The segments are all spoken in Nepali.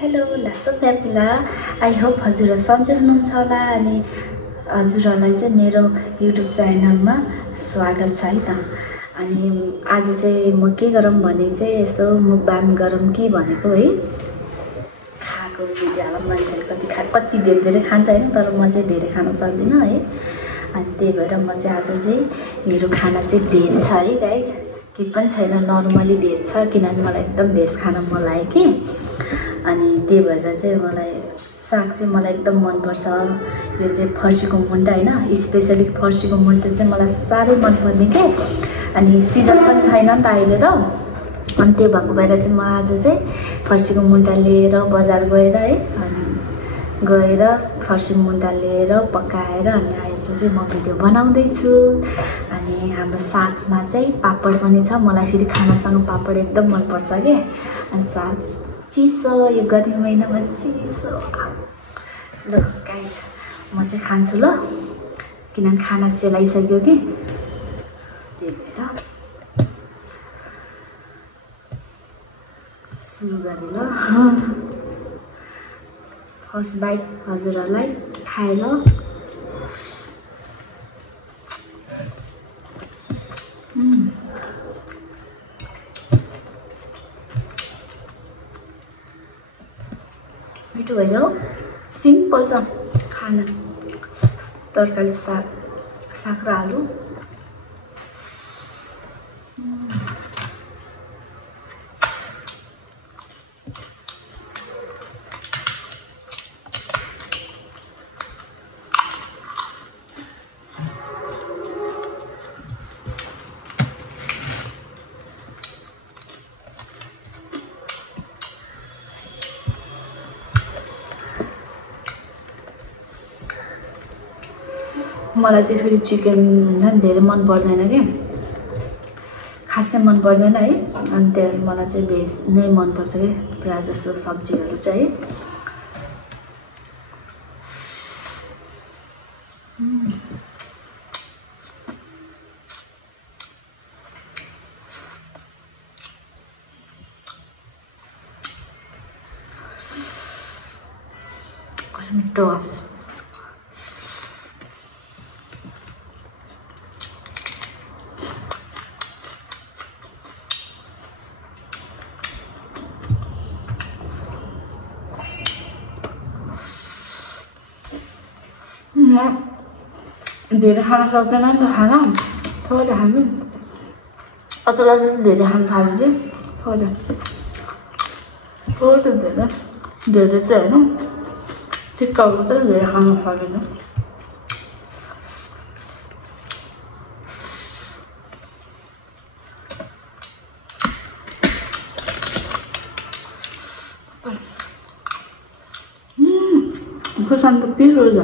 हेलो लासो प्यापुला आई होप हजुर सन्चै हुनुहुन्छ होला अनि हजुरहरूलाई चाहिँ मेरो युट्युब च्यानलमा स्वागत छ है त। अनि आज चाहिँ म के गरौँ भने चाहिँ यसो मुकबाङ गरौँ कि भनेको है। खाएको भिडियो हालौँ, मान्छेले कति धेरै खान्छ होइन, तर म चाहिँ धेरै खान सक्दिनँ है। अनि त्यही भएर म चाहिँ आज चाहिँ मेरो खाना चाहिँ भेज छ है गाइज, केही पनि छैन, नर्मली भेज छ किनभने मलाई एकदम भेज खान मन लाग्यो कि। अनि त्यही भएर चाहिँ मलाई साग चाहिँ मलाई एकदम मनपर्छ। यो चाहिँ फर्सीको मुन्टा होइन, स्पेसली फर्सीको मुन्टा चाहिँ मलाई साह्रै मनपर्ने के। अनि सिजन पनि छैन नि त अहिले त, अनि त्यो भएको भएर चाहिँ म आज चाहिँ फर्सीको मुन्टा लिएर बजार गएर है, अनि गएर फर्सी मुन्टा लिएर पकाएर अनि अहिले चाहिँ म भिडियो बनाउँदैछु। अनि हाम्रो साथमा चाहिँ पापड पनि छ, मलाई फेरि खानासँग पापड एकदम मनपर्छ के। अनि साथ चिसो, यो गर्मी महिनामा चिसो। ल गाइस म चाहिँ खान्छु ल, किनभने खाना सेलाइसक्यो कि, त्यही भएर सुरु गरेँ ल। फर्स्ट बाइट हजुरहरूलाई खाए ल। मिठो भएछ हौ, सिम्पल छ खाना, तरकारी साग र आलु। मलाई चाहिँ फेरि चिकन हुन्छ नि धेरै मन पर्दैन कि, खासै मन पर्दैन है। अनि त्यहाँ मलाई चाहिँ भेज नै मनपर्छ कि, प्रायः जस्तो सब्जीहरू चाहिँ है। कस्तो मिठो धेरै खान सक्दैन नि त खाना, थोरै खानु। अतलाई चाहिँ धेरै खान थाल्यो चाहिँ थोरै धेरै चाहिँ होइन, चिक्काउको चाहिँ धेरै खान सकेन। खुर्सानी त पिरो छ।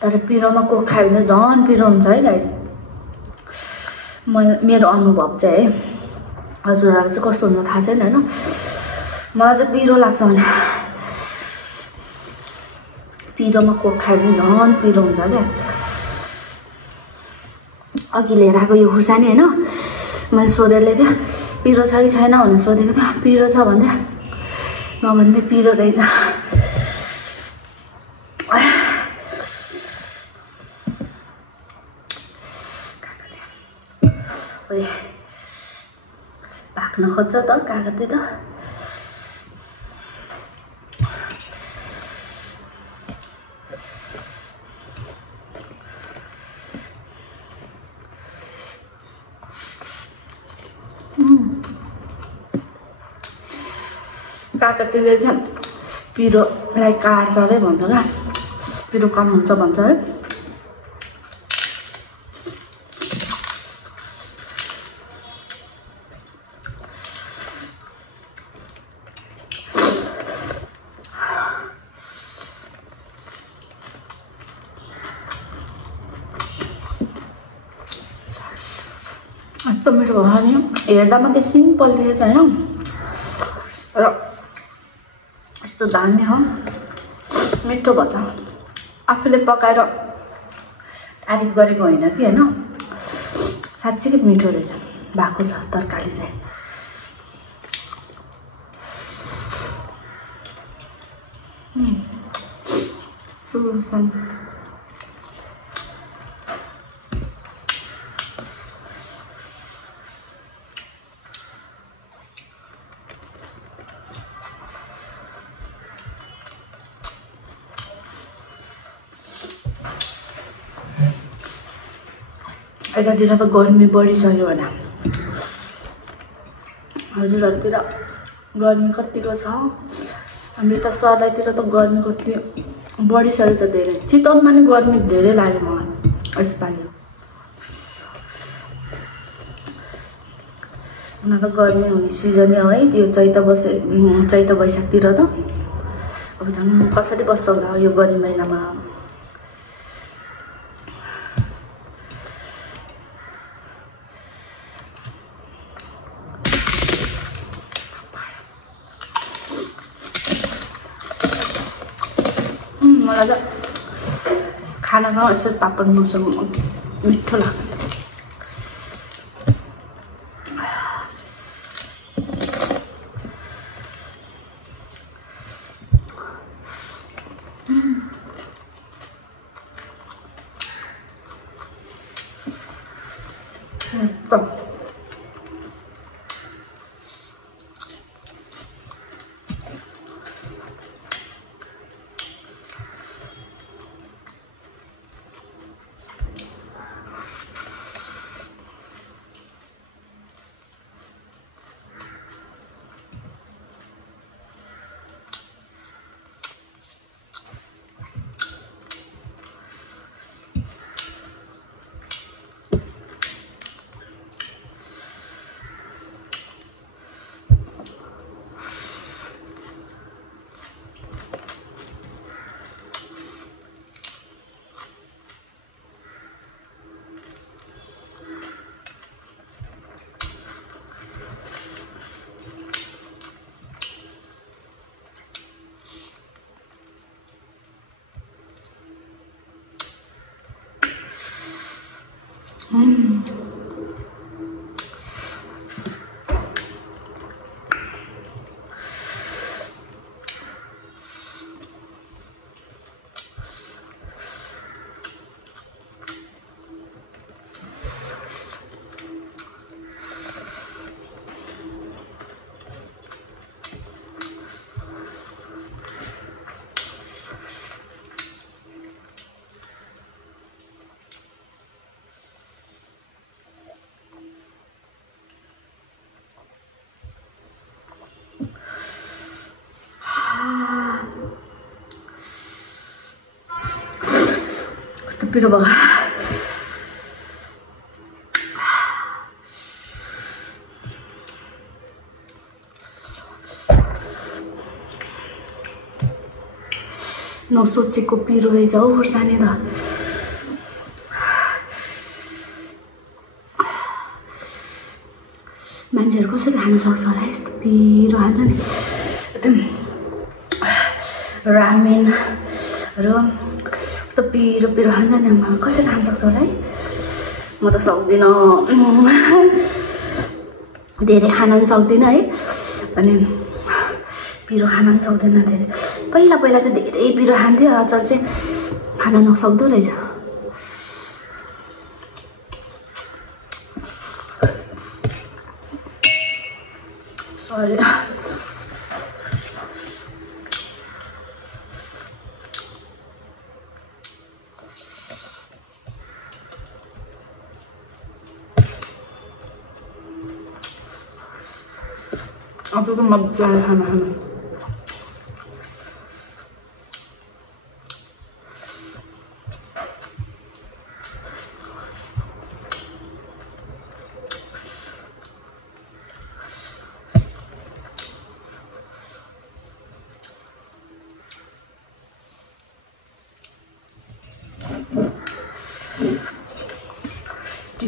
तर पिरोमा कोक खायो भने झन् पिरो हुन्छ है गाइस। मेरो अनुभव चाहिँ है, हजुरहरूलाई चाहिँ कस्तो हुन्छ थाहा छैन होइन, मलाई चाहिँ पिरो लाग्छ भने पिरोमा कोक खायो भने झन् पिरो हुन्छ क्या। अघि लिएर आएको यो खुर्सानी होइन, मैले सोधेर ल्याएको थिएँ पिरो छ कि छैन भनेर सोधेको थिएँ, पिरो छ भन्दै नभन्दै पिरो रहेछ। भाग्न खोज्छ त कागतले त। काकातीले चाहिँ पिरोलाई काट्छ अरे भन्छ क्या, पिरो कम हुन्छ भन्छ है। यस्तो मिठो भयो नि, हेर्दा मात्रै सिम्पल देखेछ होइन, र यस्तो दामी हो, मिठो भएछ। आफूले पकाएर तारिफ गरेको होइन कि होइन, साँच्चीकै मिठो रहेछ भएको छ तरकारी चाहिँ। यतातिर त गर्मी बढिसक्यो होला, हजुरहरूतिर गर्मी कतिको छ? हाम्रो त सर्लाहीतिर त गर्मी कति बढिसकेको छ धेरै। चितवनमा नि गर्मी धेरै लाग्यो मलाई यसपालि। हुन त गर्मी हुने सिजनै हो है त्यो चैत वैशाखतिर त। अब झन् कसरी बस्छ होला यो गर्मी महिनामा। मलाई त खानासँग यसो पापड मसँग मिठो लाग्छ। पिरो भयो। नसोचेको पिरो रहेछ हौ खुर्सानी त। मान्छेहरू कसरी खान सक्छ होला यस्तो पिरो खान्छ नि, एकदम रामेन र कस्तो पिरो पिरो खान्छ नि, कसरी खान सक्छ होला है? म त सक्दिनँ, धेरै खान पनि सक्दिनँ है, अनि पिरो खान पनि सक्दैन धेरै। पहिला पहिला चाहिँ धेरै पिरो खान्थ्यो, अचल चाहिँ खान नसक्दो रहेछ। सरी। आज चाहिँ मजाले खाना खानु।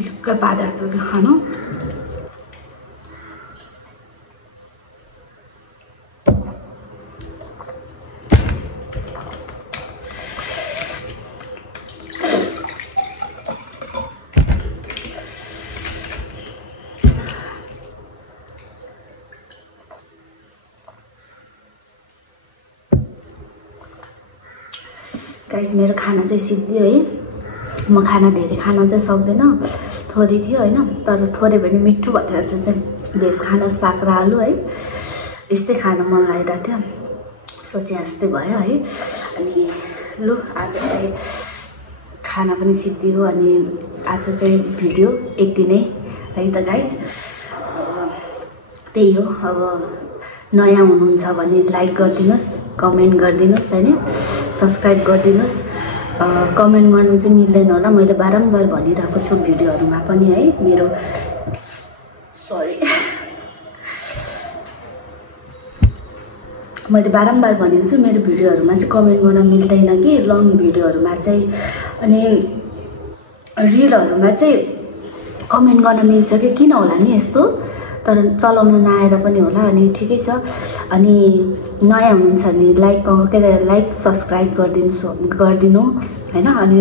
चिल्कै पारेको छ खानु। गाइस मेरो खाना चाहिँ सिद्धियो है। म खाना धेरै खान चाहिँ सक्दैन, थोरै थियो होइन, तर थोरै भने मिठो भएर चाहिँ भेज खाना साग र आलु है यस्तै खान मन लागिरहेको थियो, सोचे जस्तै भयो है। अनि लु आज चाहिँ खाना पनि सिद्धियो अनि आज चाहिँ भिडियो यति नै है त गाइस। त्यही हो, अब नयाँ हुनुहुन्छ भने लाइक गरिदिनुहोस्, कमेन्ट गरिदिनुहोस् होइन, सब्सक्राइब गरिदिनुहोस्। कमेन्ट गर्नु चाहिँ मिल्दैन होला, मैले बारम्बार भनिरहेको छु भिडियोहरूमा पनि है। मेरो मैले बारम्बार भनेको छु मेरो भिडियोहरूमा चाहिँ कमेन्ट गर्न मिल्दैन कि, लङ भिडियोहरूमा चाहिँ। अनि रिलहरूमा चाहिँ कमेन्ट गर्न मिल्छ कि, किन होला नि यस्तो, तर चलाउन नआएर पनि होला। अनि ठिकै छ। अनि नयाँ हुनुहुन्छ भने लाइक सब्सक्राइब गरिदिनु होइन। अनि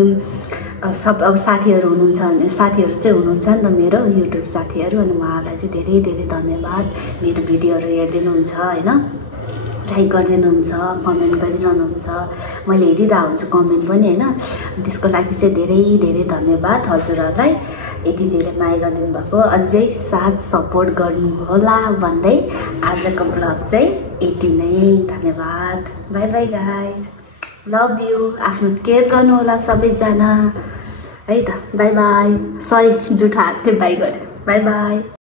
अब साथीहरू हुनुहुन्छ भने साथीहरू चाहिँ हुनुहुन्छ नि त मेरो युट्युब साथीहरू, अनि उहाँहरूलाई चाहिँ धेरै धेरै धन्यवाद। मेरो भिडियोहरू हेरिदिनुहुन्छ होइन, लाइक गरिदिनुहुन्छ, कमेन्ट गरिरहनुहुन्छ, मैले हेरिरहेको हुन्छु कमेन्ट पनि होइन। त्यसको लागि चाहिँ धेरै धेरै धन्यवाद हजुरहरूलाई, यति धेरै माया गरिदिनु भएको, अझै साथ सपोर्ट गर्नुहोला भन्दै आजको ब्लग चाहिँ यति नै। धन्यवाद, by by guys, love you. आफ्नो केयर गर्नुहोला सबैजना है त, बाई बाई। सरी जुठो हातले बाई गरेँ, बाई बाई।